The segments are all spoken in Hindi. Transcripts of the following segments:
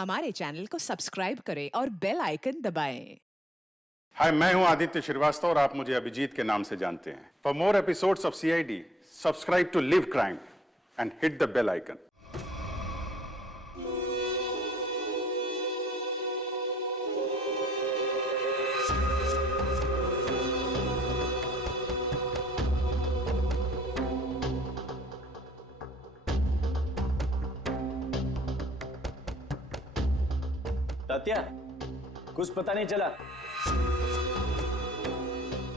हमारे चैनल को सब्सक्राइब करें और बेल आइकन दबाएं। हाय, मैं हूं आदित्य श्रीवास्तव और आप मुझे अभिजीत के नाम से जानते हैं। For more episodes of CID, subscribe to live crime and hit the bell icon. Tatya, कुछ पता नहीं चला।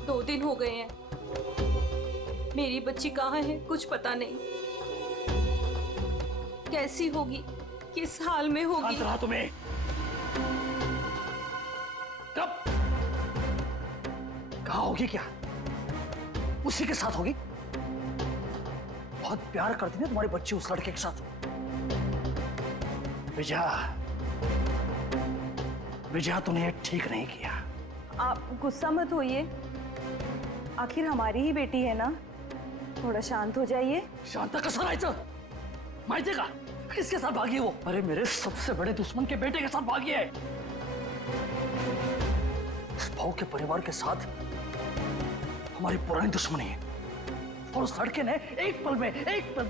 2 दिन हो गए हैं। मेरी बच्ची कहाँ है कुछ पता नहीं। कैसी होगी, किस हाल में होगी। रहा तुम्हें कब कहा होगी? क्या उसी के साथ होगी? बहुत प्यार करती है तुम्हारी बच्ची उस लड़के के साथ। विजया तूने ठीक नहीं किया। आप गुस्सा मत होइए, आखिर हमारी ही बेटी है ना। थोड़ा शांत हो जाइए। शांता कसं राहायचं? माहितीये का किसके साथ भागी है वो? अरे मेरे सबसे बड़े दुश्मन के बेटे के साथ भागी है। उस भाव के परिवार के साथ हमारी पुरानी दुश्मनी है और उस लड़के ने एक पल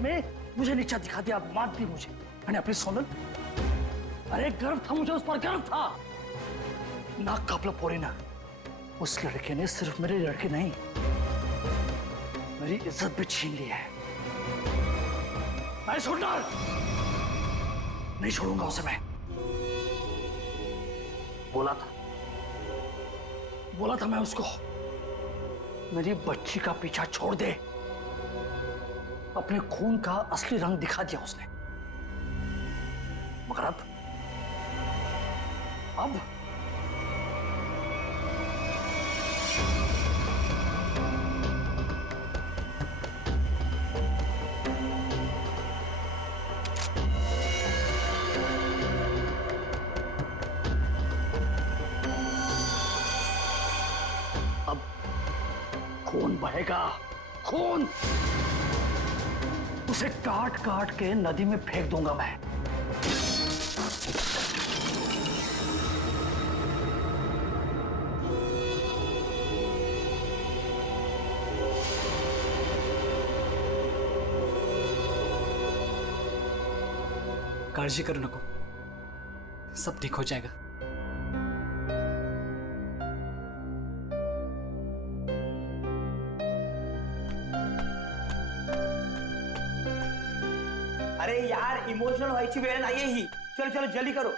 में मुझे नीचा दिखा दिया, मार दी मुझे। मैंने अपनी सोनल, अरे गर्व था मुझे, उस पर गर्व था। नाक कापला पोरी ना। उस लड़के ने सिर्फ मेरे लड़के नहीं, मेरी इज्जत भी छीन ली है। मैं छोड़ना नहीं छोड़ूंगा उसे। मैं बोला था मैं उसको, मेरी बच्ची का पीछा छोड़ दे। अपने खून का असली रंग दिखा दिया उसने। मगर अब खून बहेगा, खून। उसे काट काट के नदी में फेंक दूंगा मैं। काळजी करू नको, सब ठीक हो जाएगा। अरे यार, इमोशनल व्हायची वेळ नाहीये ही। चलो चलो जल्दी करो।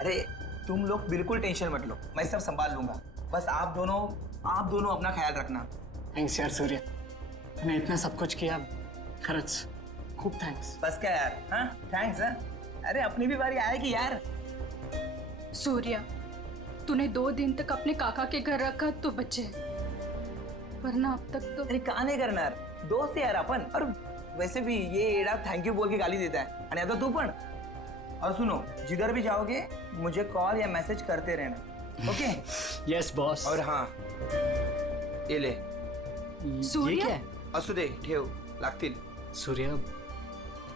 अरे तुम लोग बिल्कुल टेंशन मत लो, मैं सब संभाल लूंगा। बस आप दोनों अपना ख्याल रखना। थैंक्स यार सूर्य, तूने इतना सब कुछ किया, खरंच खूब थैंक्स। बस क्या यार, हाँ थैंक्स। हाँ अरे अपनी भी बारी आएगी यार। सूर्या, तूने 2 दिन तक अपने काका के घर रखा तो बचे, वरना अब तक तो। अरे का नाही करणार, दोस्त है यार अपन। और वैसे भी ये एड़ा थैंक यू बोल के गाली देता है, आणि आता तू पण। और सुनो, जिधर भी जाओगे मुझे कॉल या मैसेज करते रहना, ओके? Yes boss. और हाँ, ये ले। सूर्य? ये क्या है? असू दे, ठेव, लागतील। सूर्य,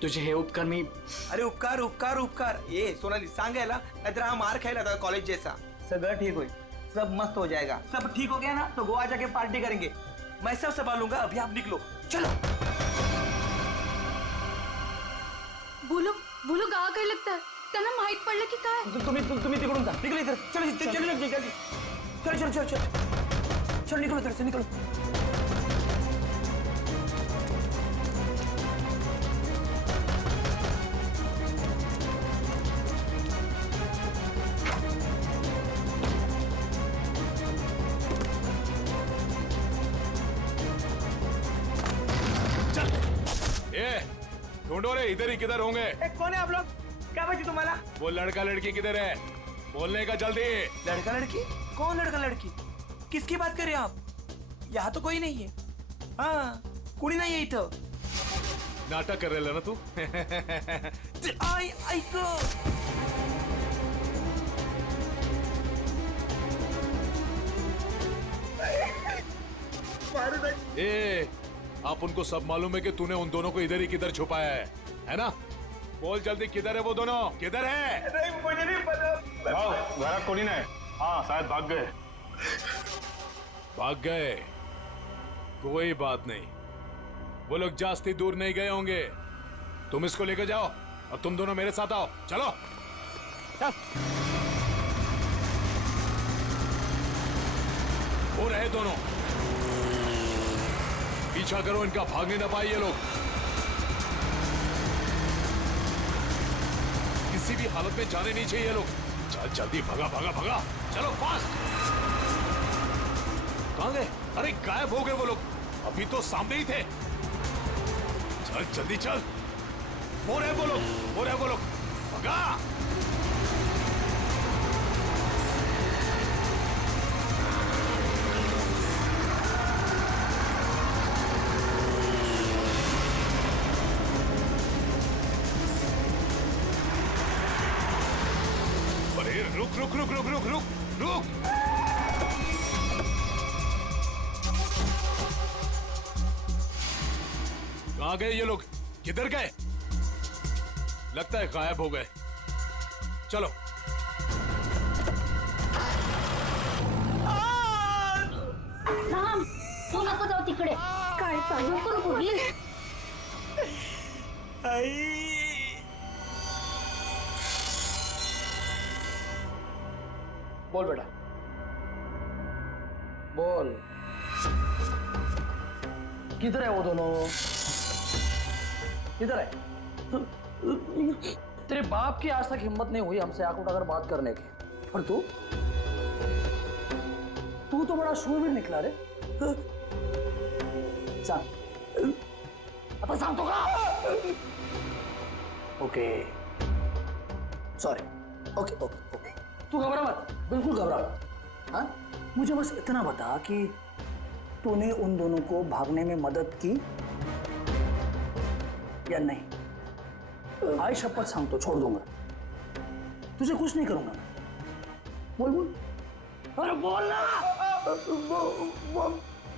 तुझे हे उपकार मी। अरे उपकार उपकार उपकार। ये सोनाली सांगायला, नाहीतर हा मार खायला था कॉलेज जैसा। सगळं ठीक होईल, सब मस्त हो जाएगा। सब ठीक हो गया ना तो गोवा जाके पार्टी करेंगे। मैं सब संभालूंगा, अभी आप निकलो, चलो। बोलो गावा काय लगता है, त्यांना माहित पडलं की काय? तुम्ही तिकडून जा, निकलो इधर। चलो निकलो इधर से, निकलो। ढूंढो रे, इधर ही किधर होंगे। कौन है आप लोग? क्या बची तुम्हारा? वो लड़का लड़की किधर है? बोलने का जल्दी। लड़का लड़की? कौन लड़का लड़की? किसकी बात कर रहे हैं आप? यहाँ तो कोई नहीं है। हाँ, कुणी नहीं है इथं। नाटक कर रहे ना तू? ऐक। ए, आप उनको सब मालूम है कि तूने उन दोनों को इधर ही किधर छुपाया है ना? बोल जल्दी, किधर है वो दोनों? किधर है? नहीं मुझे नहीं पता। घरात कोणी नाही. हाँ शायद भाग गए. भाग गए? कोई बात नहीं, वो लोग जास्ती दूर नहीं गए होंगे. तुम इसको लेकर जाओ और तुम दोनों मेरे साथ आओ. चलो चल. वो रहे दोनों. पीछा करो इनका, भागने ना पाए ये लोग. किसी भी हालत में जाने नहीं चाहिए ये लोग. चल जल्दी, भगा भगा भगा. चलो फास्ट. कहां गए? अरे गायब हो गए वो लोग. अभी तो सामने ही थे. चल जल्दी चल. वो रहे वो लोग, वो रहे वो लोग. भगा. अरे रुक रुक रुक रुक रुक रुक रुक. कहां गए ये लोग? किधर गए? लगता है गायब हो गए. चलो. राम, तू नको जाऊ तिकडे. काय चालू करू बोलली? बोल बेटा, बोल. किधर है वो दोनों? किधर है? तेरे बाप की आज तक हिम्मत नहीं हुई हमसे आंख उठाकर बात करने की, और तू तो बड़ा शूरवीर निकला रे. सांग, आता सांगतो का? Okay sorry. Okay okay okay. तू घबरा मत, बिल्कुल घबरा मत. हाँ, मुझे बस इतना बता कि तूने उन दोनों को भागने में मदद की या नहीं. आई शपथ सांगतो, छोड़ दूंगा. तुझे कुछ नहीं करूंगा. बोल बोल. अरे बोल ना.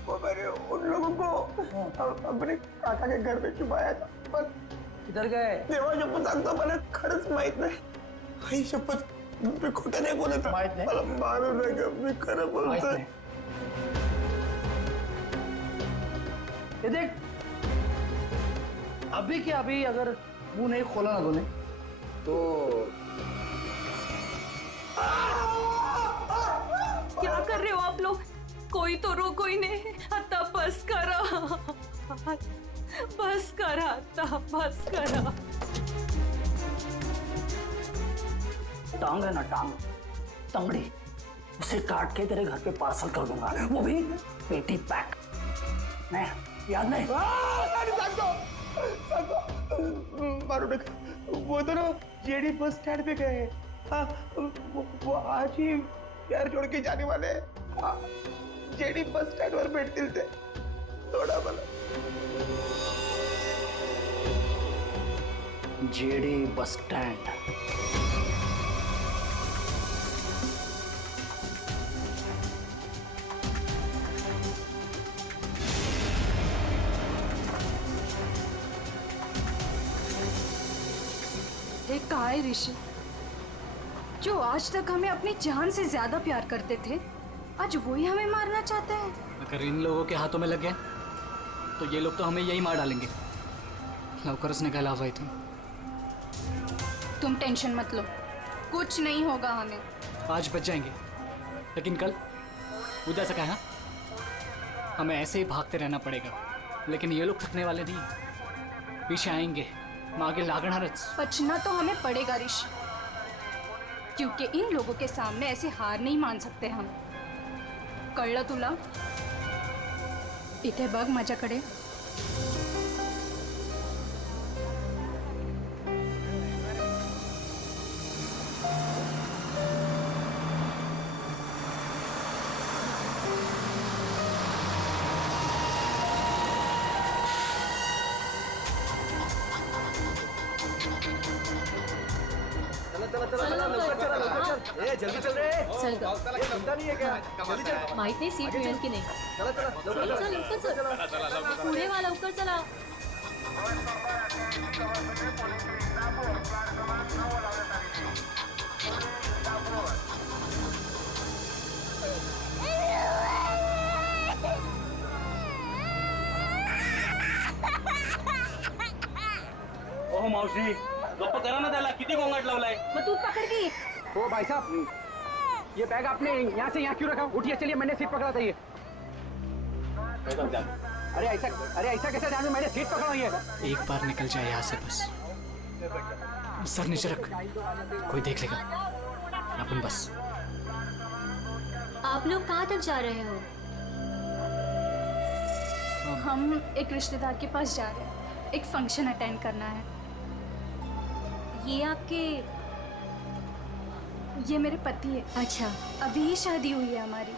वो मैंने उन लोगों को अपने काका के घर में छुपाया था. बस. किधर गए? देवा शपथ सांगतो, मला खरंच माहित नाही. आई शपथ, मी खोटं नाही बोलत. माहित नाही? मला मारू नका, मी खरं माहित बोलतोय. नाही. ये देख, अभी के अभी अगर मुंह नहीं खोला ना तूने तो क्या कर रहे हो आप लोग? कोई तो रोको ही नहीं. आता बस करा, बस करा, आता बस करा. टांग है ना, टांग, तंगड़ी, उसे काट के तेरे घर पे पार्सल कर दूंगा, वो भी पेटी पैक. नहीं याद नहीं? मारू नका. वो दोनों जेडी बस स्टैंड पे गए. हाँ, वो आज ही यार छोड़ के जाने वाले हैं. हाँ, जेडी बस स्टँड वर भेटतील ते. थोडा मला. JD bus stand. एक कहा है ऋषि, जो आज तक हमें अपनी जान से ज्यादा प्यार करते थे, आज वही हमें मारना चाहते हैं. अगर इन लोगों के हाथों में लग गए तो ये लोग तो हमें यही मार डालेंगे. लवकरच निघायला हवंय इथून. तुम टेंशन मत लो, कुछ नहीं होगा हमें. आज बच जाएंगे, लेकिन कल उधर से कहा हमें ऐसे ही भागते रहना पड़ेगा. लेकिन ये लोग थकने वाले नहीं, पीछे आएंगे, मागे लागणारच. बचना तो हमें पड़ेगा ऋषि, क्योंकि इन लोगों के सामने ऐसे हार नहीं मान सकते हम. कळलं तुला? इथे बघ माझ्याकडे. माहित नाही सीट मिळेल की नाही. चल लवकर चल. पुढे वा लवकर चला. ओह मावशी गप्प करा ना त्याला किती गोंगाट लावलाय मग तू पकड़ की ओ भाई साहब ये बैग आपने यहाँ से यहाँ क्यों रखा? उठिए चलिए, मैंने सीट पकड़ा था ये। अरे ऐसा कैसे जानू? मैंने सीट पकड़ा हुई है। एक बार निकल जाए यहाँ से बस। सर नीचे रख, कोई देख लेगा अपन बस। आप लोग कहाँ तक जा रहे हो? हम एक रिश्तेदार के पास जा रहे हैं, एक फंक्शन अटेंड करना है। ये आपके ये मेरे पति है। अच्छा, अभी ही शादी हुई है हमारी।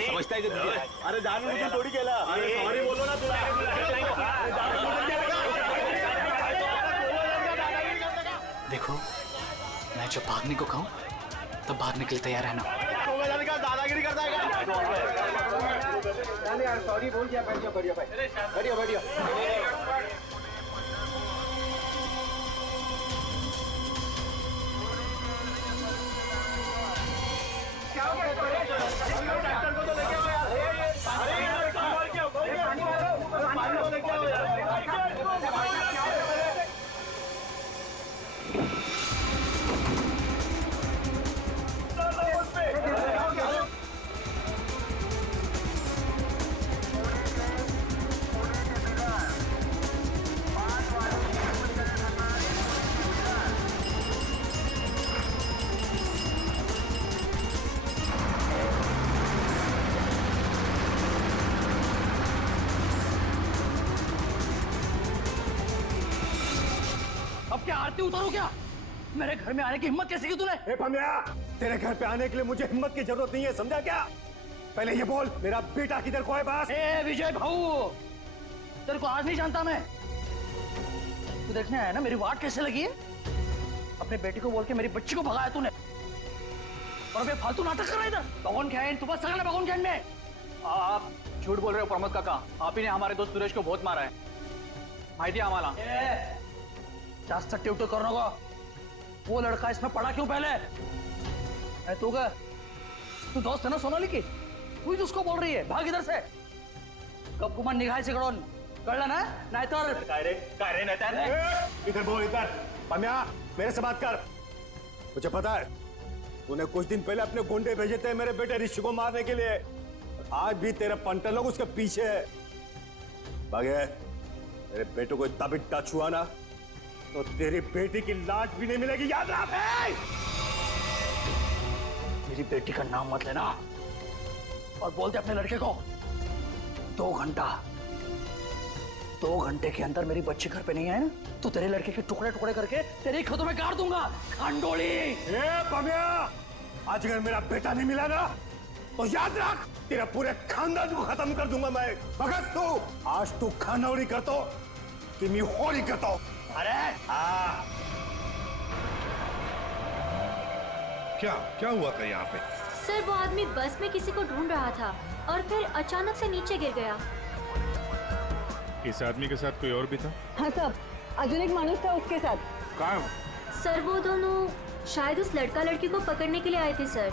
समझता है कि अरे जानबूझून थोडी केला अरे सॉरी बोलो ना तुला देखो, मैं जब भागने को कहूँ तब भागने के लिए तैयार रहना। दादागिरी करता है यार सॉरी बोल दिया, बैठ जाओ, बढ़िया भाई, बढ़िया बढ़िया। अब क्या आरती उतारो क्या? मेरे घर में आने की हिम्मत कैसे की तूने? ए भमिया, तेरे घर पे आने के लिए मुझे हिम्मत की जरूरत नहीं है, समझा क्या? पहले ये बोल, मेरा बेटा किधर को है बस? ए विजय भाऊ, तेरे को आज नहीं जानता मैं। तू देखने आया ना मेरी वाट कैसे लगी है? अपने बेटे को बोल के मेरी बच्ची को भगाया तूने, और अबे फालतू नाटक कर रहा है इधर। बगोन खेन, तू बस सगळं बगोन खेन में। आप झूठ बोल रहे हो प्रमोद काका, आप ही ने हमारे दोस्त सुरेश को बहुत मारा है, माहिती है आम्हाला। जास्त टिवटो करू नको। वो लड़का इसमें पड़ा क्यों पहले? तू का तू दोस्त है ना सोनाली की, तू ही उसको बोल रही है भाग इधर से। कब गुमान निघायचे कडून, कळलं ना? नाहीतर काय रे नाहीतर इधर बोल, इधर। भमिया, मेरे से बात कर। मुझे पता है तूने कुछ दिन पहले अपने गुंडे भेजे थे मेरे बेटे ऋषि को मारने के लिए, आज भी तेरे पंटर लोग उसके पीछे है। भागे, मेरे बेटे को इतना भी टच हुआ ना तो तेरी बेटी की लाश भी नहीं मिलेगी, याद रख। मेरी बेटी का नाम मत लेना, और बोल दे अपने लड़के को 2 घंटे के अंदर मेरी बच्ची घर पे नहीं आए ना तो तेरे लड़के के टुकड़े टुकड़े करके तेरे खेतों में गाड़ दूंगा, खांडोली। ए भमिया, आज अगर मेरा बेटा नहीं मिला ना तो याद रख, तेरा पूरे खानदान को खत्म कर दूंगा मैं। भगत तू आज तू खानौड़ी करतो कि मैं होड़ी करतो। अरे क्या हुआ था यहाँ पे? सर वो आदमी बस में किसी को ढूंढ रहा था और फिर अचानक से नीचे गिर गया। इस आदमी के साथ कोई और भी था? हाँ साहब, अजून एक माणूस था उसके साथ। कहाँ? सर वो दोनों शायद उस लड़का लड़की को पकड़ने के लिए आए थे सर।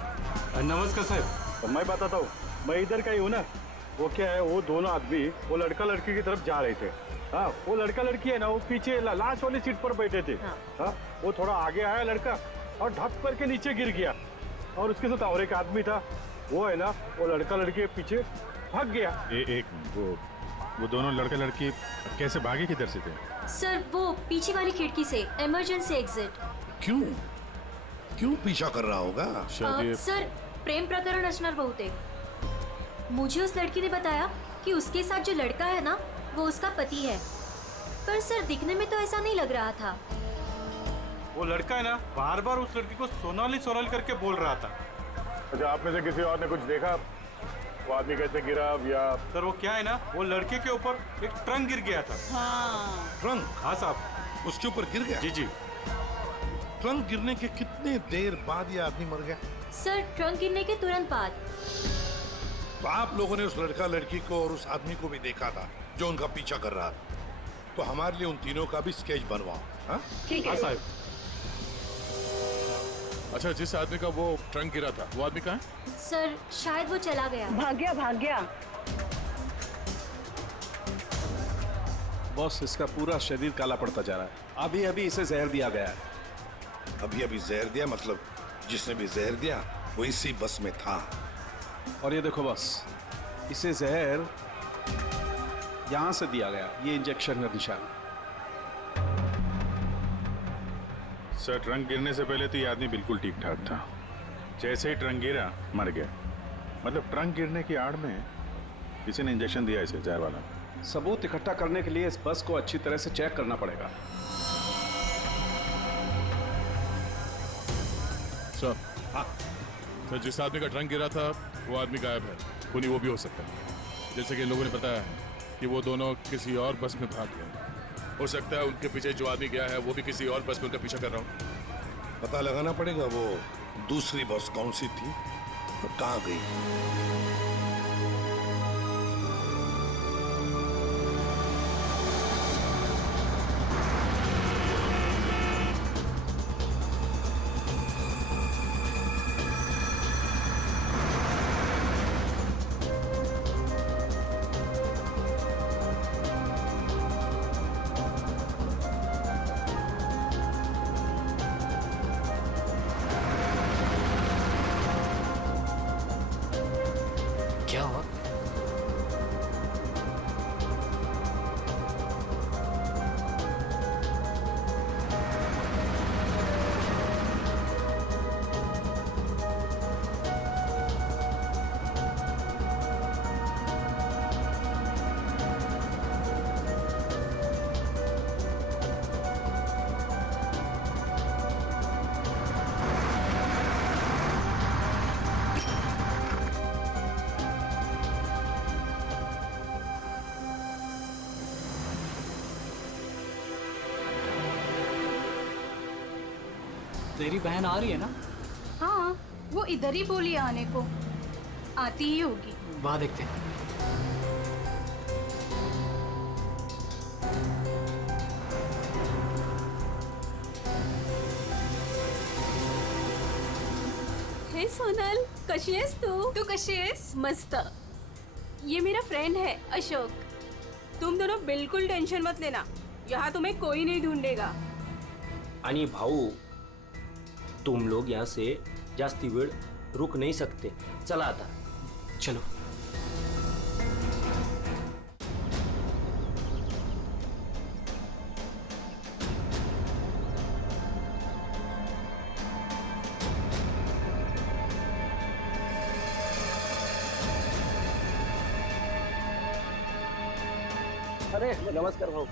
नमस्कार साहब। तो मैं बताता हूँ, मैं इधर का ही हूँ ना। वो क्या है, वो दोनों आदमी वो लड़का लड़की की तरफ जा रहे थे। हाँ, वो लड़का लड़की है ना, वो पीछे लास्ट वाली सीट पर बैठे थे। हाँ, वो थोड़ा आगे आया लड़का और ढप करके नीचे गिर गया, और उसके साथ और एक आदमी था, वो है ना, वो लड़का लड़की के पीछे भाग गया। वो दोनों लड़का लड़की कैसे भागे, किधर से थे? सर वो पीछे वाली खिड़की से, इमरजेंसी एग्जिट। क्यों? क्यों पीछा कर रहा होगा? सर प्रेम प्रकरण असणार बहुतेक। मुझे उस लड़की ने बताया कि उसके साथ जो लड़का है ना वो उसका पति है, पर सर दिखने में तो ऐसा नहीं लग रहा था। वो लड़का है ना बार बार उस लड़की को सोनाली सोनाली करके बोल रहा था। अच्छा, आप में से किसी और ने कुछ देखा? वो आदमी कैसे गिरा या? सर वो क्या है ना, वो लड़के के ऊपर एक ट्रंक गिर गया था। ट्रंक? हाँ साहब। उसके ऊपर गिर गया? जी जी। ट्रंक गिरने के कितने देर बाद ये आदमी मर गया? सर ट्रंक गिरने के तुरंत बाद। तो आप लोगों ने उस लड़का लड़की को और उस आदमी को भी देखा था जो उनका पीछा कर रहा था, तो हमारे लिए उन तीनों का भी स्केच बनवाओ। हाँ? ठीक है साहब। अच्छा, जिस आदमी का वो ट्रंक गिरा था वो आदमी कहाँ है? सर शायद वो चला गया। भाग गया। बॉस, इसका पूरा शरीर काला पड़ता जा रहा है। अभी अभी इसे जहर दिया गया है। अभी अभी जहर दिया? मतलब जिसने भी जहर दिया वो इसी बस में था। और ये देखो बॉस, इसे जहर यहां से दिया गया, ये इंजेक्शन का निशान। सर ट्रंक गिरने से पहले तो ये आदमी बिल्कुल ठीक ठाक था। जैसे ही ट्रंक गिरा मर गया। मतलब ट्रंक गिरने की आड़ में किसी ने इंजेक्शन दिया इसे, जहर वाला। सबूत इकट्ठा करने के लिए इस बस को अच्छी तरह से चेक करना पड़ेगा। सर, हाँ सर, जिस आदमी का ट्रंक गिरा था वो आदमी गायब है। खूनी वो भी हो सकता है। जैसे कि इन लोगों ने बताया कि वो दोनों किसी और बस में भाग गए। हो सकता है उनके पीछे जो आदमी गया है वो भी किसी और बस में उनका पीछा कर रहा हो। पता लगाना पड़ेगा वो दूसरी बस कौन सी थी और कहाँ गई। क्या हुआ? तेरी बहन आ रही है ना? हाँ, वो इधर ही बोली है आने को। आती ही होगी। वाह, देखते हैं। हे सोनल, कशी आहेस तू? तू कशी आहेस? मस्त। ये मेरा फ्रेंड है अशोक। तुम दोनों बिल्कुल टेंशन मत लेना, यहाँ तुम्हें कोई नहीं ढूंढेगा। आणि भाऊ, तुम लोग यहाँ से जास्ती वेळ रुक नहीं सकते। चला आता। चलो। अरे नमस्कार भाऊ।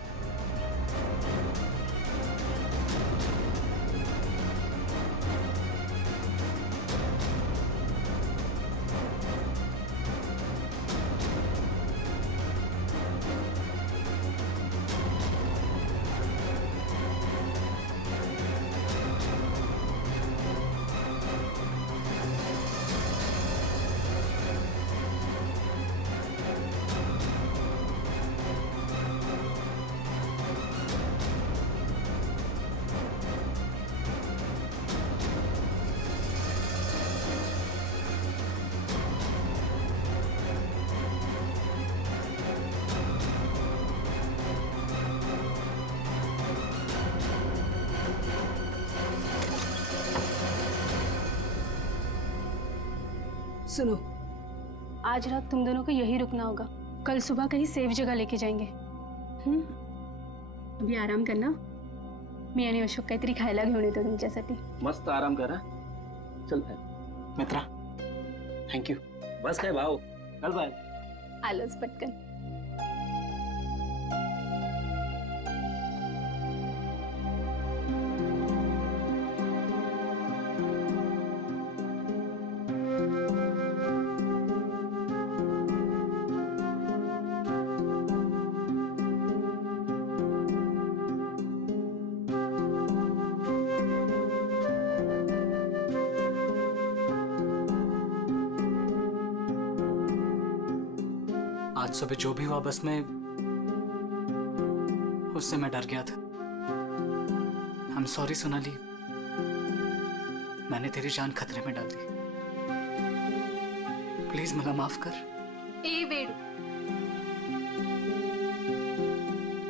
सुनो, आज रात तुम दोनों को यही रुकना होगा। कल सुबह कहीं सेफ जगह लेके जाएंगे। अभी आराम करना। मी आणि अशोक काहीतरी खायला घेऊन येतो तुमच्यासाठी। मस्त आराम करा। चल मित्रा, थँक यू. बस काय भाऊ, चल बाय. आलोच पटकन. आज सुबह जो भी हुआ बस में, उससे मैं डर गया था. आई एम सॉरी सोनाली, मैंने तेरी जान खतरे में डाल दी. प्लीज मला माफ कर. ए वेडू,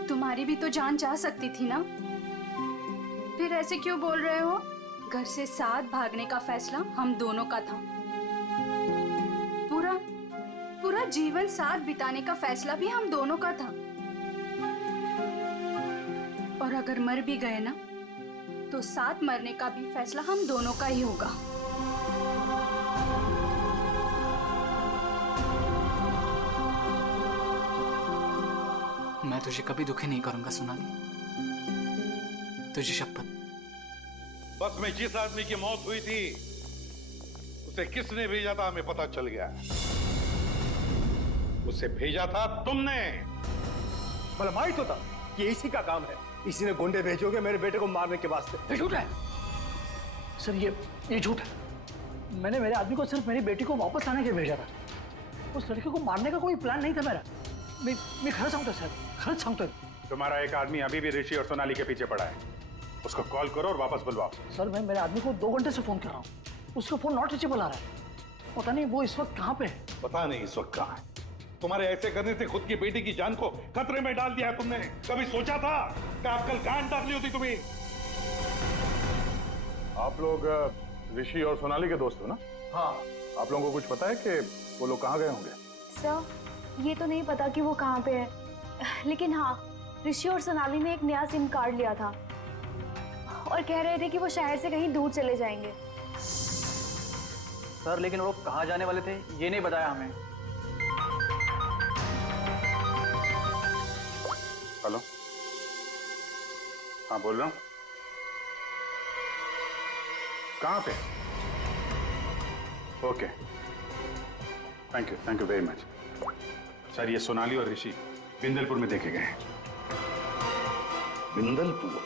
तुम्हारी भी तो जान जा सकती थी ना, फिर ऐसे क्यों बोल रहे हो? घर से साथ भागने का फैसला हम दोनों का था. पूरा पूरा जीवन साथ बिताने का फैसला भी हम दोनों का था. और अगर मर भी गए ना, तो साथ मरने का भी फैसला हम दोनों का ही होगा. मैं तुझे कभी दुखी नहीं करूंगा सोनाली, तुझे शपथ. बस में जिस आदमी की मौत हुई थी उसे किसने भेजा था हमें पता चल गया. उसे भेजा था तुमने. मला माहित होता कि इसी का काम है. इसी ने गुंडे भेजोगे मेरे बेटे को मारने के वास्ते. ये झूठ है सर, ये झूठ है. मैंने मेरे आदमी को सिर्फ मेरी बेटी को वापस लाने के लिए भेजा था. उस लड़के को मारने का कोई प्लान नहीं था मेरा. मैं खरं सांगतो सर, खरंच सांगतोय. तुम्हारा एक आदमी अभी भी ऋषि और सोनाली के पीछे पड़ा है. उसको कॉल करो और वापस बुलवाओ. सर मैं मेरे आदमी को 2 घंटे से फोन कर रहा हूँ, उसका फोन नॉट रीचेबल आ रहा है. पता नहीं वो इस वक्त कहाँ पे है. पता नहीं इस वक्त कहाँ है. तुम्हारे ऐसे करने से खुद की बेटी की जान को खतरे में डाल दिया है तुमने. कभी सोचा था कि आप कल गांड डाली होती तुम्हें? आप लोग ऋषि और सोनाली के दोस्त हो ना? हाँ. आप लोगों को कुछ पता है कि वो लोग कहाँ गए होंगे? सर ये तो नहीं पता कि वो कहाँ पे है, लेकिन हाँ ऋषि और सोनाली ने एक नया सिम कार्ड लिया था और कह रहे थे कि वो शहर से कहीं दूर चले जाएंगे. सर लेकिन वो लोग कहाँ जाने वाले थे ये नहीं बताया हमें. हेलो, हाँ बोल रहा हूँ. कहाँ पे? Okay, thank you very much. Sir ये सोनाली और ऋषि बिंदलपुर में देखे गए हैं. बिंदलपुर?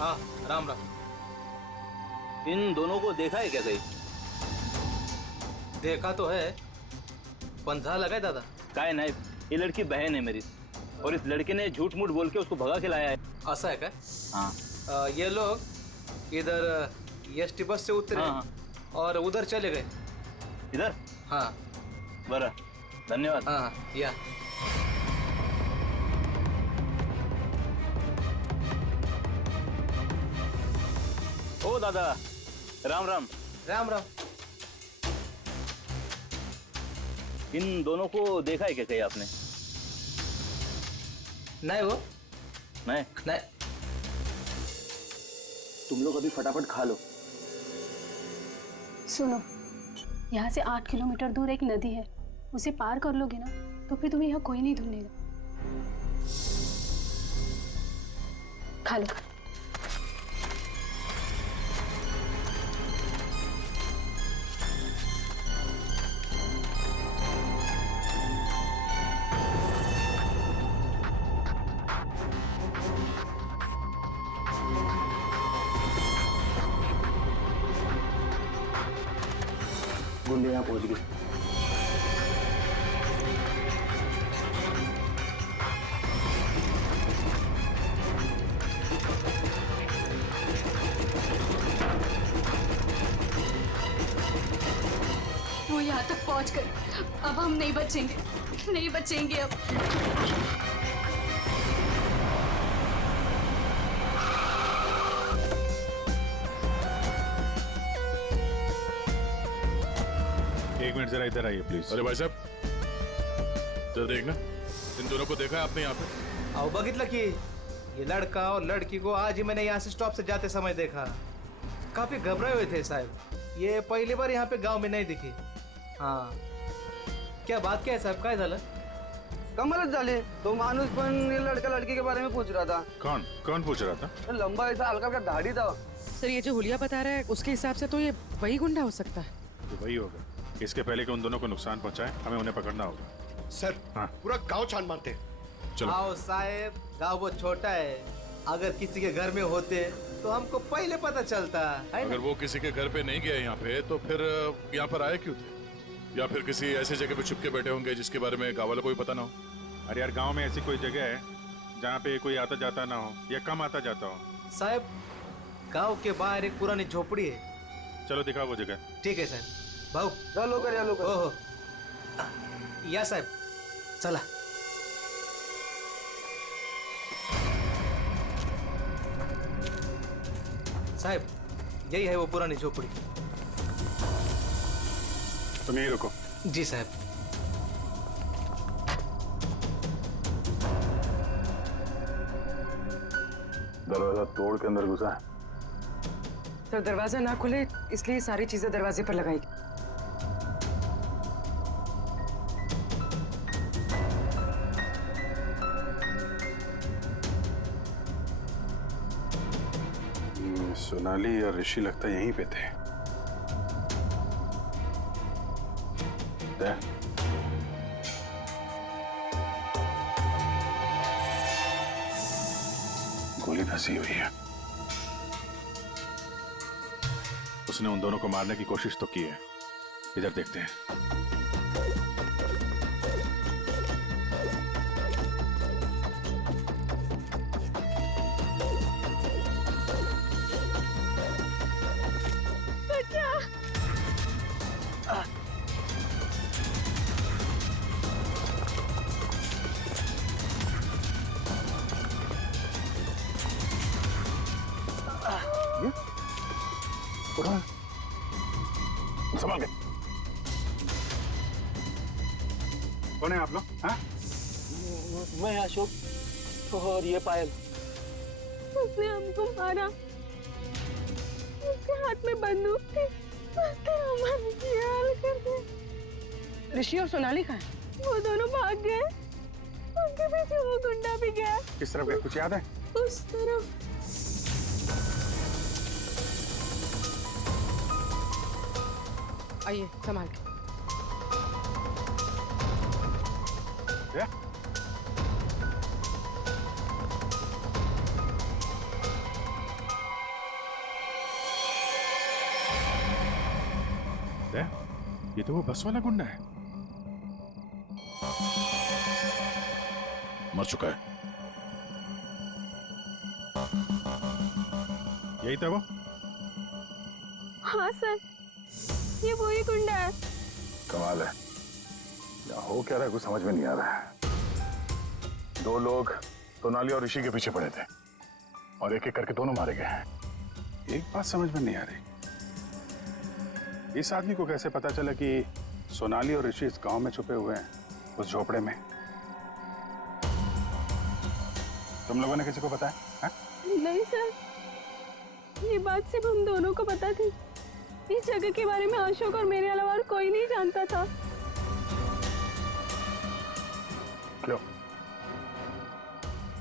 हाँ राम राम. इन दोनों को देखा है क्या कहीं? देखा तो है, पंधा लगाए दादा. काय नाही, ये लड़की बहन है मेरी और इस लड़के ने झूठ मूठ बोल के उसको भगा के लाया है. ऐसा है क्या? हाँ. ये लोग इधर एसटी बस से उतरे. हाँ. और उधर चले गए. इधर? हाँ. बरं, धन्यवाद. हाँ या. ओ दादा, राम राम. राम राम. इन दोनों को देखा है क्या कहीं आपने? नहीं वो नहीं. नहीं. तुम लोग अभी फटाफट खा लो. सुनो, यहाँ से 8 किलोमीटर दूर एक नदी है, उसे पार कर लोगे ना तो फिर तुम्हें यहाँ कोई नहीं ढूंढेगा. खा लो. गुंडे यहाँ पहुंच गए. वो यहाँ तक वॉच कर। अब हम नहीं बचेंगे, नहीं बचेंगे अब। एक मिनट जरा इधर आइए प्लीज। अरे भाई साहब जरा देखना, इन दोनों को देखा है आपने यहाँ पे? आओ बघितलं की ये लड़का और लड़की को आज ही मैंने यहाँ से स्टॉप से जाते समय देखा। काफी घबराए हुए थे साहब। ये पहली बार यहाँ पे गांव में नहीं दिखी। हाँ क्या बात क्या है साहब, काय झालं? कमालच झाली। तो माणूस पण ये लड़का लड़की के बारे में पूछ रहा था। कौन कौन पूछ रहा था? लंबा ऐसा हल्का हल्का दाढ़ी था। सर ये जो हुलिया बता रहा है उसके हिसाब से तो ये वही गुंडा हो सकता है। तो वही होगा। इसके पहले कि उन दोनों को नुकसान पहुंचाए हमें उन्हें पकड़ना होगा। सर हाँ पूरा गांव छान मारते हैं। चलो। आओ साहब, गांव बहुत छोटा है। अगर किसी के घर में होते तो हमको पहले पता चलता है अगर वो किसी के घर पे नहीं गए यहाँ पे तो फिर यहाँ पर आए क्यों थे? या फिर किसी ऐसी जगह पे छुप के बैठे होंगे जिसके बारे में गाँव वालों को भी पता ना हो। अरे यार गांव में ऐसी कोई जगह है जहाँ पे कोई आता जाता ना हो या कम आता जाता हो? साहब गांव के बाहर एक पुरानी झोपड़ी है। चलो दिखाओ वो जगह। ठीक है साहब। भाऊ चलो कर या लोग। ओहो या साहब चला। साहब यही है वो पुरानी झोपड़ी। तुम यहीं रुको। जी साहब। दरवाजा तोड़ के अंदर घुसा है। सर दरवाजा ना खुले इसलिए सारी चीजें दरवाजे पर लगाई। सोनाली और ऋषि लगता यहीं पे थे। गोली फंसी हुई है। उसने उन दोनों को मारने की कोशिश तो की है। इधर देखते हैं। संभाल के। कौन है आप लोग? हाँ? मैं अशोक और ये पायल। उसने हमको मारा। उसके हाथ में बंदूक थी। उसने हमारे ये हाल कर दिया। ऋषि और सोनाली कहाँ है? वो दोनों भाग गए। उनके पीछे वो गुंडा भी गया। किस तरफ गए कुछ याद है? उस तरफ। आइए संभाल के। ये तो वो बस वाला गुंडा है। मर चुका है। यही था वो? हाँ सर, ये वही गुंडा है। कमाल है। यहाँ हो क्या रहा है कुछ समझ में नहीं आ रहा है। दो लोग सोनाली और ऋषि के पीछे पड़े थे और एक एक करके दोनों मारे गए हैं। एक बात समझ में नहीं आ रही, इस आदमी को कैसे पता चला कि सोनाली और ऋषि इस गांव में छुपे हुए हैं, उस झोपड़े में? तुम लोगों ने किसी को बताया? हाँ? नहीं सर, ये बात सिर्फ हम दोनों को पता थी। इस जगह के बारे में अशोक और मेरे अलावा और कोई नहीं जानता था। क्यों?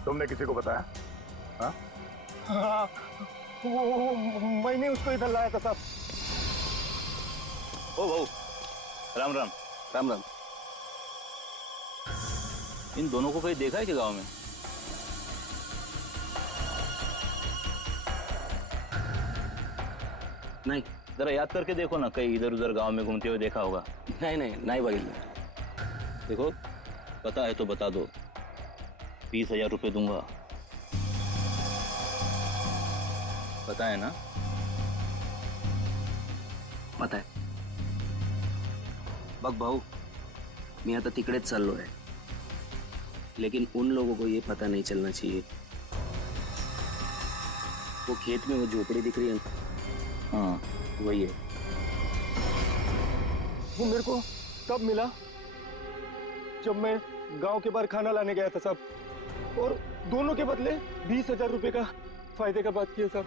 तुमने किसी को बताया? हाँ? हाँ, वो मैंने उसको इधर लाया था साहब। ओ भाऊ, राम राम। राम राम। इन दोनों को कहीं देखा है क्या गांव में? नहीं। जरा याद करके देखो ना, कहीं इधर उधर गांव में घूमते हुए देखा होगा। नहीं बघितलं। देखो पता है तो बता दो, 20,000 रुपये दूंगा। पता है ना? पता है। बघ भाऊ, मी आता तिकडेच चाललोय, लेकिन उन लोगों को ये पता नहीं चलना चाहिए। वो खेत में वो झोपड़ी दिख रही है, हाँ वही है। वो मेरे को तब मिला जब मैं गांव के बाहर खाना लाने गया था साहब, और दोनों के बदले 20,000 रुपए का फायदे का बात किया साहब।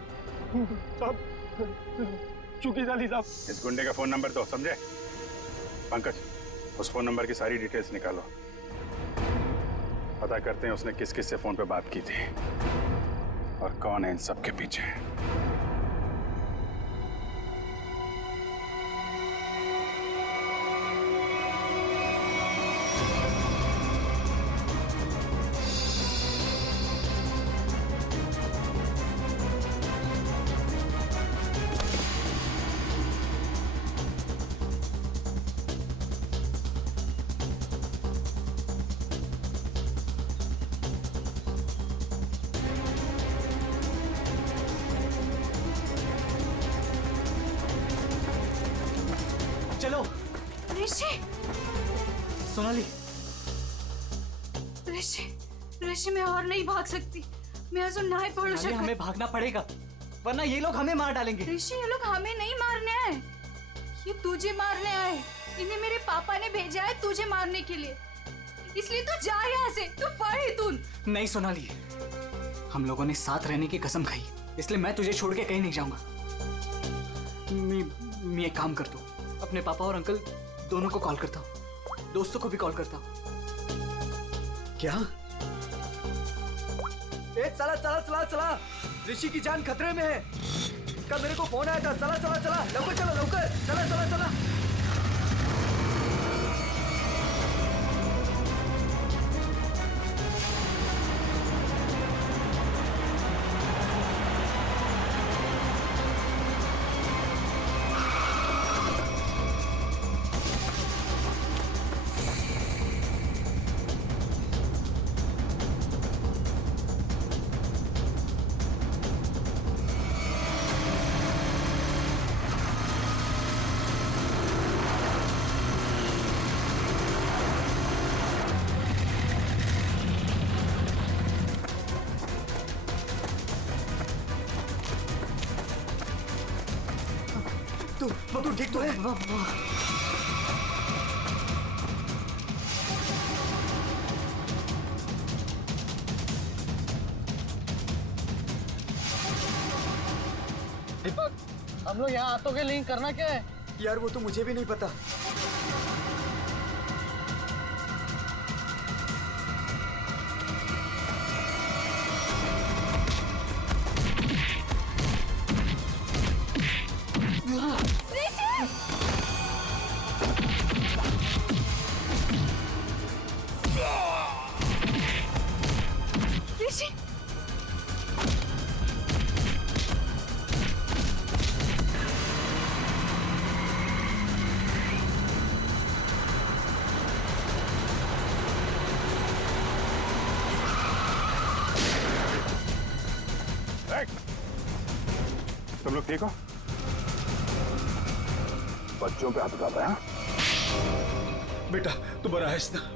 चुकी जाली साहब। इस गुंडे का फोन नंबर दो, समझे? पंकज, उस फोन नंबर की सारी डिटेल्स निकालो, पता करते हैं उसने किस किस से फोन पे बात की थी और कौन है इन सब के पीछे। चलो। ऋषि, सोनाली, ऋषि, ऋषि मैं और नहीं भाग सकती, मैं अजून नहीं पडू सोनाली, शकत। हमें भागना पड़ेगा, वरना ये लोग हमें मार डालेंगे। ऋषि, ये लोग हमें नहीं मारने आए, ये तुझे मारने आए। इन्हें मेरे पापा ने भेजा है तुझे मारने के लिए, इसलिए तू जा यहाँ से, तू पढ़ तू। नहीं सोनाली, हम लोगों ने साथ रहने की कसम खाई, इसलिए मैं तुझे छोड़ के कहीं नहीं जाऊंगा। मैं एक काम करता हूँ, अपने पापा और अंकल दोनों को कॉल करता हूँ, दोस्तों को भी कॉल करता हूँ। क्या? ए चला चला चला चला, ऋषि की जान खतरे में है। इसका मेरे को फोन आया था। चला चला चला, लवकर चलो, लवकर चला चला चला। तू ठीक तो है? दीपक, हम लोग यहाँ आतों के लिए करना क्या है? यार वो तो मुझे भी नहीं पता। ऋषि, तुम लोग ठीक हो? बच्चों पे हाथ उठाता है? बेटा तू बड़ा है ना?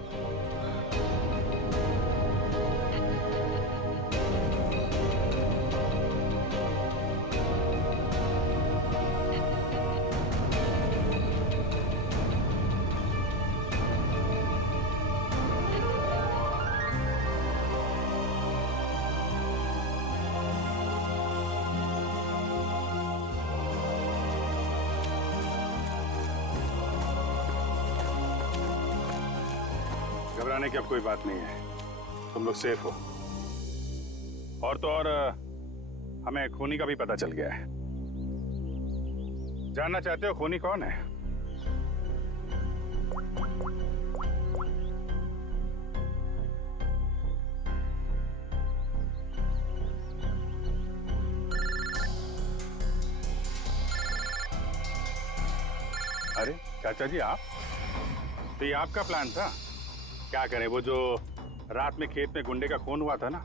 घबराने की अब कोई बात नहीं है, तुम लोग सेफ हो। और तो और हमें खूनी का भी पता चल गया है। जानना चाहते हो खूनी कौन है? अरे चाचा जी, आप तो ये आपका प्लान था? क्या करें, वो जो रात में खेत में गुंडे का खून हुआ था ना,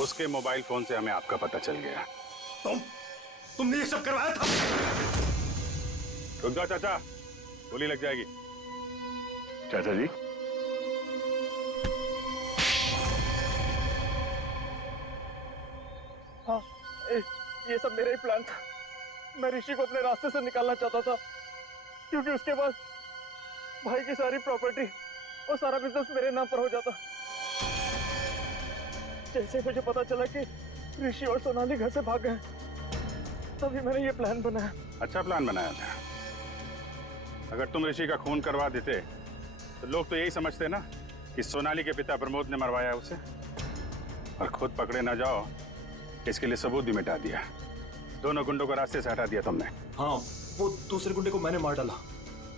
उसके मोबाइल फोन से हमें आपका पता चल गया। तुमने ये सब करवाया था। रुक जाओ चाचा, गोली लग जाएगी। चाचा जी, हाँ, ये सब मेरा ही प्लान था। मैं ऋषि को अपने रास्ते से निकालना चाहता था, क्योंकि उसके बाद भाई की सारी प्रॉपर्टी और सारा बिजनेस मेरे नाम पर हो जाता। जैसे मुझे पता चला कि ऋषि और सोनाली घर से भाग गए, तभी मैंने ये प्लान बनाया। अच्छा प्लान बनाया था। अगर तुम ऋषि का खून करवा देते तो लोग तो यही समझते ना कि सोनाली के पिता प्रमोद ने मरवाया उसे, और खुद पकड़े ना जाओ इसके लिए सबूत भी मिटा दिया। दोनों गुंडों को रास्ते से हटा दिया तुमने। हाँ, वो दूसरे गुंडे को मैंने मार डाला,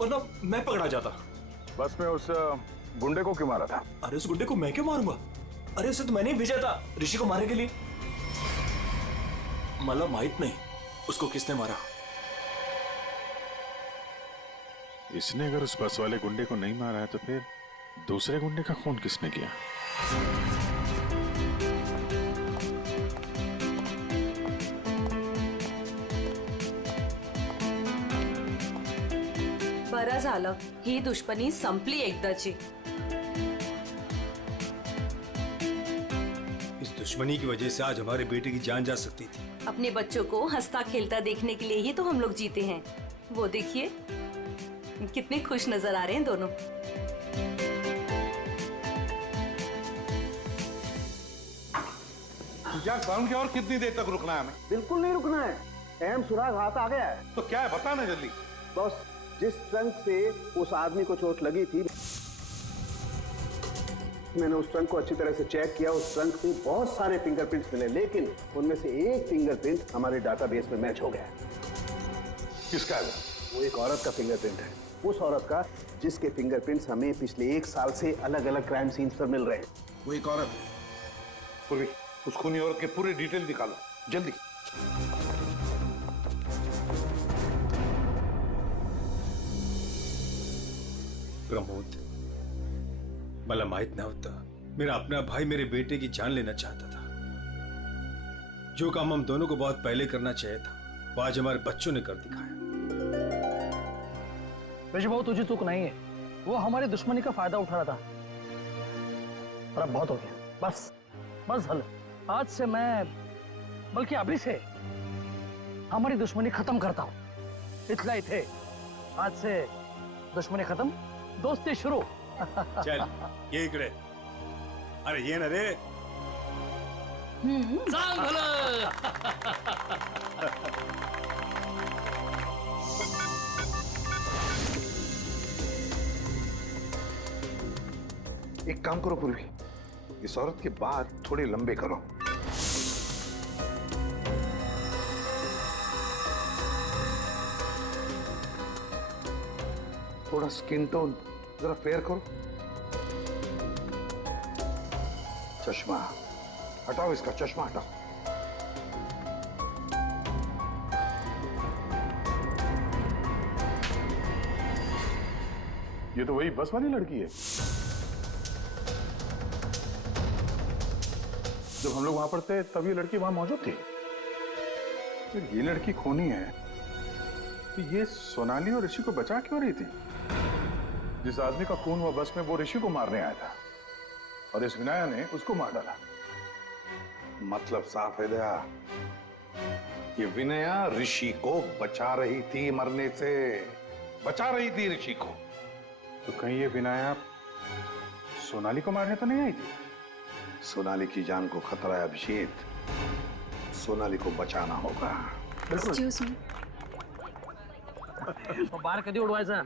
वरना मैं पकड़ा जाता। बस में उस गुंडे को क्यों मारा था? अरे उस गुंडे को मैं क्यों मारूंगा? अरे उसे तो मैंने ही भेजा था ऋषि को मारने के लिए। मला माहित नहीं उसको किसने मारा। इसने अगर उस बस वाले गुंडे को नहीं मारा है तो फिर दूसरे गुंडे का खून किसने किया? बरं झालं, ही दुश्मनी संपली एकदाची। इस दुश्मनी की वजह से आज हमारे बेटे की जान जा सकती थी। अपने बच्चों को हंसता खेलता देखने के लिए ही तो हम लोग जीते हैं। वो देखिए कितने खुश नजर आ रहे हैं दोनों। क्या काम की और कितनी देर तक रुकना है हमें? बिल्कुल नहीं रुकना है, अहम सुराग हाथ आ गया है। तो क्या है बताना जल्दी। बॉस, जिस ट्रंक से उस आदमी को चोट लगी थी, मैंने उस ट्रंक को अच्छी तरह से चेक किया। उस ट्रंक से बहुत सारे फिंगरप्रिंट्स मिले, लेकिन उनमें से एक फिंगरप्रिंट हमारे डाटाबेस में मैच हो गया। किसका है वो? एक औरत का फिंगरप्रिंट है, उस औरत का जिसके फिंगरप्रिंट्स हमें पिछले 1 साल से अलग अलग क्राइम सीन्स पर मिल रहे हैं। वो एक औरत। पूर्वी, उस खूनी औरत के पूरे डिटेल निकालो जल्दी। प्रमोद, मला माहित नव्हतं मेरा अपना भाई मेरे बेटे की जान लेना चाहता था। जो काम हम दोनों को बहुत पहले करना चाहिए था, वो आज हमारे बच्चों ने कर दिखाया। ऋषि भाऊ, तुझे चूक नहीं है, वो हमारी दुश्मनी का फायदा उठा रहा था। पर अब बहुत हो गया, बस बस हल। आज से मैं, बल्कि अभी से हमारी दुश्मनी खत्म करता हूँ। इतना ही थे, आज से दुश्मनी खत्म, दोस्ती शुरू। चल ये इकडे। अरे ये ना रे। एक काम करो पूर्वी, इस औरत के बाल थोड़े लंबे करो। थोड़ा स्किन टोन जरा फेयर करो। चश्मा हटाओ, इसका चश्मा हटाओ। ये तो वही बस वाली लड़की है। जब हम लोग वहां पर थे तब ये लड़की वहां मौजूद थी। फिर ये लड़की खूनी है तो ये सोनाली और ऋषि को बचा क्यों रही थी? जिस आदमी का खून हुआ बस में, वो ऋषि को मारने आया था और इस विनाया ने उसको मार डाला। मतलब साफ है दया, ये विनया ऋषि को बचा रही थी मरने से, बचा रही थी ऋषि को। तो कहीं ये विनाया सोनाली को मारने तो नहीं आई थी? सोनाली की जान को खतरा है अभिषेक, सोनाली को बचाना होगा। एक्सक्यूज मी, बार कधी उडवायचा?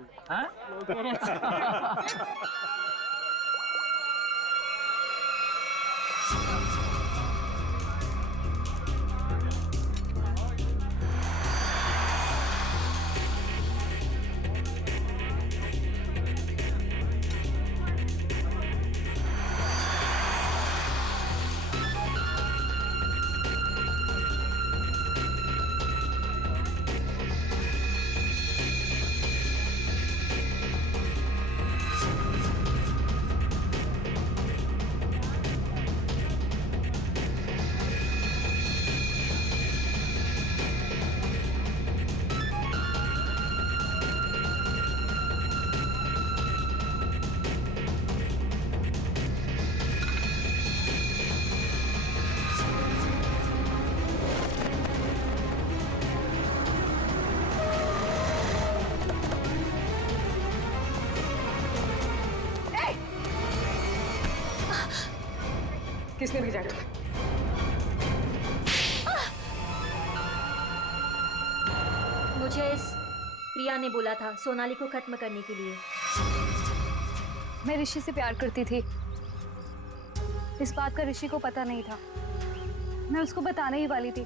किसने भेजा है तुम्हें? मुझे प्रिया ने बोला था सोनाली को खत्म करने के लिए। मैं ऋषि से प्यार करती थी। इस बात का ऋषि को पता नहीं था। मैं उसको बताने ही वाली थी,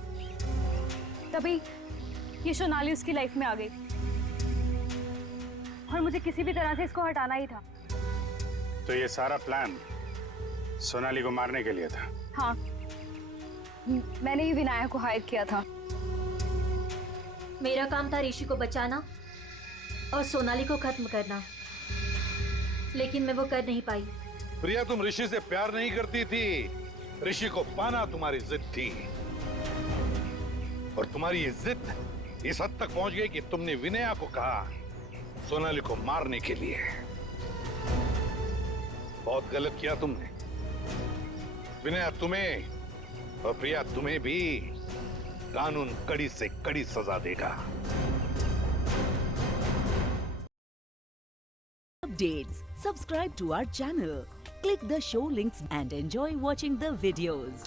तभी ये सोनाली उसकी लाइफ में आ गई और मुझे किसी भी तरह से इसको हटाना ही था। तो ये सारा प्लान सोनाली को मारने के लिए था? हाँ, मैंने ही विनायक को हायर किया था। मेरा काम था ऋषि को बचाना और सोनाली को खत्म करना, लेकिन मैं वो कर नहीं पाई। प्रिया, तुम ऋषि से प्यार नहीं करती थी, ऋषि को पाना तुम्हारी जिद थी। और तुम्हारी ये जिद इस हद तक पहुंच गई कि तुमने विनया को कहा सोनाली को मारने के लिए। बहुत गलत किया तुमने। विनया तुम्हें और प्रिया तुम्हें भी कानून कड़ी से कड़ी सजा देगा। Updates. Subscribe to our channel. Click the show links and enjoy watching the videos.